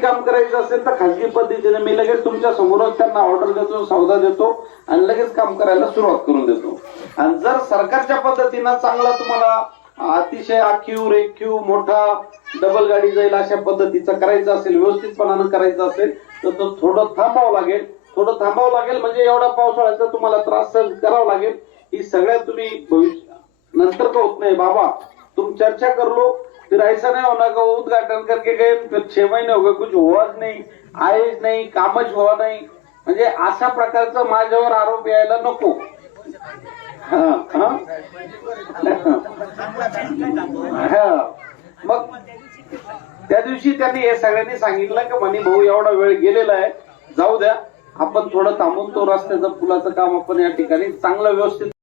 काम करायचं असेल तर खाजगी पद्धतीने मी लगेच तुमच्या समोरच त्यांना ऑर्डर देतो, सौदा देतो आणि लगेच काम करायला सुरुवात करून देतो. आणि जर सरकारच्या पद्धतीनं चांगला तुम्हाला अतिशय आखीव रेखीव मोठा डबल गाडी जाईल अशा पद्धतीचं करायचं असेल, व्यवस्थितपणानं करायचं असेल तर तो थोडं थांबावं लागेल. म्हणजे एवढा पावसाळ्याचा तुम्हाला त्रास सहन करावा लागेल. ही सगळ्यात तुम्ही भविष्य नंतर का होत नाही बाबा, तुम चर्चा कर लो, फिर ऐसा नहीं होना का उद्घाटन करके गए फिर 6 महीने हो गए, कुछ हुआच नहीं, आएच नाही, कामच हुआ नाही. म्हणजे अशा प्रकारचा माझ्यावर आरोप यायला नको. मग त्या दिवशी त्यांनी हे सगळ्यांनी सांगितलं की म्हणे भाऊ एवढा वेळ गेलेला आहे, जाऊ द्या, आपण थोडं थांबून तो रस्त्याचं पुलाचं काम आपण या ठिकाणी चांगलं व्यवस्थित